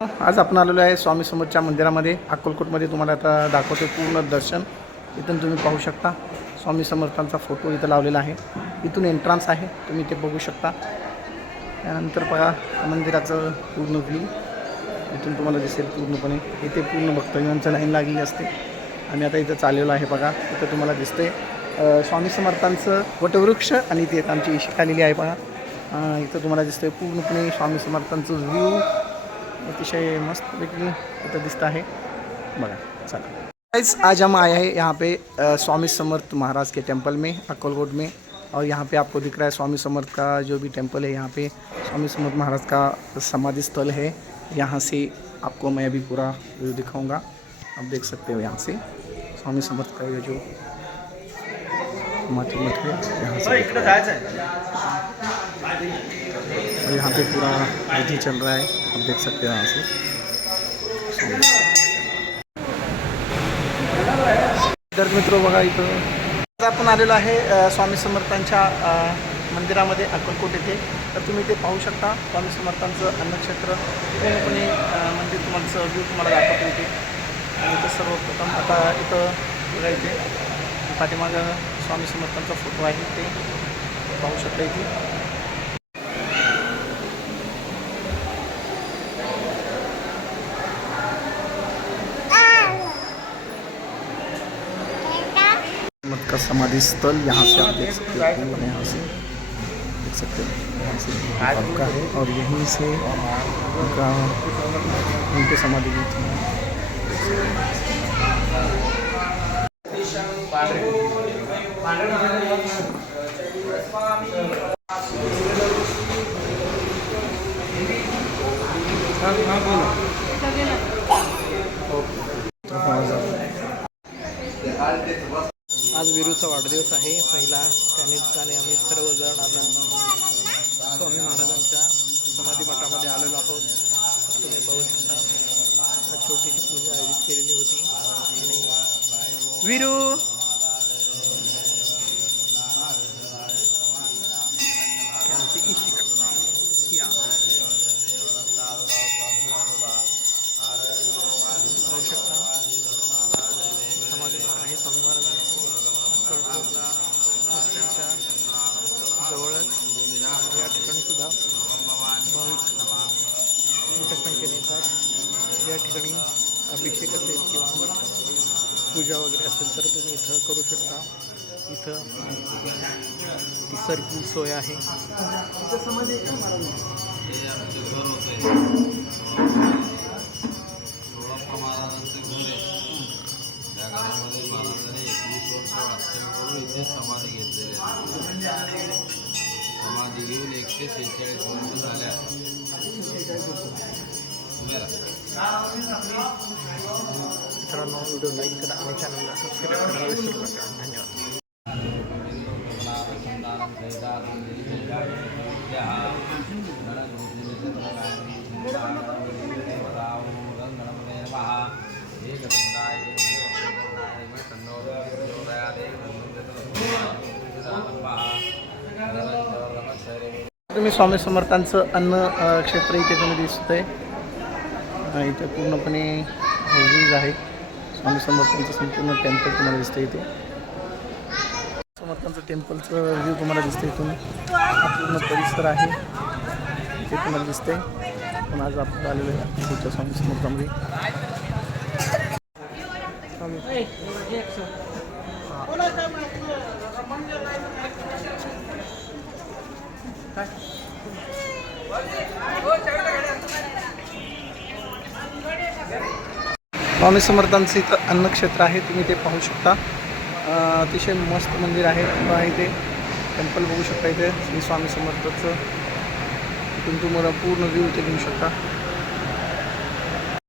आज आपण आलेलो आहे स्वामी समोरच्या मंदिरामध्ये अक्कलकोटमध्ये. तुम्हाला आता दाखवते पूर्ण दर्शन. इथून तुम्ही पाहू शकता. स्वामी समर्थांचा फोटो इथं लावलेला आहे. इथून एंट्रान्स आहे. तुम्ही ते बघू शकता. त्यानंतर बघा मंदिराचं पूर्ण व्ह्यू इथून तुम्हाला दिसेल पूर्णपणे. इथे पूर्ण भक्तजनांचं लाईन लागलेली असते. आम्ही आता इथं चाललेलो आहे बघा. इथं तुम्हाला दिसते स्वामी समर्थांचं वटवृक्ष आणि ते आमची इशिक आलेली आहे बघा. इथं तुम्हाला दिसतंय पूर्णपणे स्वामी समर्थांचं व्ह्यू अतिशय मस्त मस्तपैकी इथं दिसतं आहे. बघा, चला. गाइस आज हम आए हैं यहाँ पे स्वामी समर्थ महाराज के टेंपल में, अक्कलकोट में, और यहाँ पे आपको दिख रहा है स्वामी समर्थ का जो भी टेंपल है यहाँ पे, स्वामी समर्थ महाराज का समाधि स्थल है। यहाँ से आपको मैं अभी पूरा व्यू दिखाऊँगा। आप देख सकते हो यहाँ से, स्वामी समर्थ का ये जो समाधि मठ है, यहाँ से। और यहाँ पे पूरा विधि चल रहा है आप देख सकते हैं यहाँ से। तर मित्र बघा इथं. आज आपण आलेलो आहे स्वामी समर्थांच्या मंदिरामध्ये अक्कलकोट येथे. तर तुम्ही ते पाहू शकता स्वामी समर्थांचं अन्नक्षेत्र. पूर्णपणे मंदिर तुम्हाला व्ह्यू तुम्हाला दाखवतो इथे. आणि इथं सर्वप्रथम आता इथं बघा इथे पाठीमागं स्वामी समर्थांचा फोटो आहे ते पाहू शकता इथे. मत का समाधि स्थल यहाँ से आप देख सकते हो यहाँ से देख सकते हो, यहाँ से है और यहीं से उनका उनके समाधि भी थी। गुरुचा वाढदिवस आहे. पहिला त्यानिमित्ताने आम्ही सर्वजण आता स्वामी महाराजांच्या समाधी मठामध्ये आलेलो आहोत. तुम्ही पाहू शकता. छोटीशी पूजा आयोजित केलेली होती. आणि विरू! या ठिकाणी सुद्धा भाविक मोठ्या संख्येने येतात या ठिकाणी अभिषेक असेल किंवा पूजा वगैरे असेल तर तुम्ही इथं करू शकता. इथं ती सोय आहे. महाराजांचे घरामध्ये एकवीस वर्ष वास्तव्य करून इथे समाधी घेतलेली आहे समाधी घेऊन एकशे शेहेचाळीस वर्ष झाल्या. मित्रांनो व्हिडिओ लाईक करा आणि चॅनलला सबस्क्राईब करायला विसरू नका धन्यवाद तुम्ही स्वामी समर्थांचं अन्न क्षेत्र इथे तुम्ही दिसत आहे इथे पूर्णपणे व्ह्यूज आहे स्वामी समर्थांचं संपूर्ण टेम्पल तुम्हाला दिसतं इथे. समर्थांचं टेम्पलचं व्ह्यू तुम्हाला दिसतं इथून. पूर्ण परिसर आहे. ते तुम्हाला दिसतंय. पण आज आपण आलेलो आहे पुढच्या स्वामी समर्थामध्ये. स्वामी काय स्वामी समर्थांचं इथं अन्नक्षेत्र आहे तुम्ही ते पाहू शकता. अतिशय मस्त मंदिर आहे किंवा इथे टेम्पल बघू शकता इथे. श्री स्वामी समर्थाचं इथून तुम्हाला पूर्ण व्ह्यू इथे घेऊ शकता.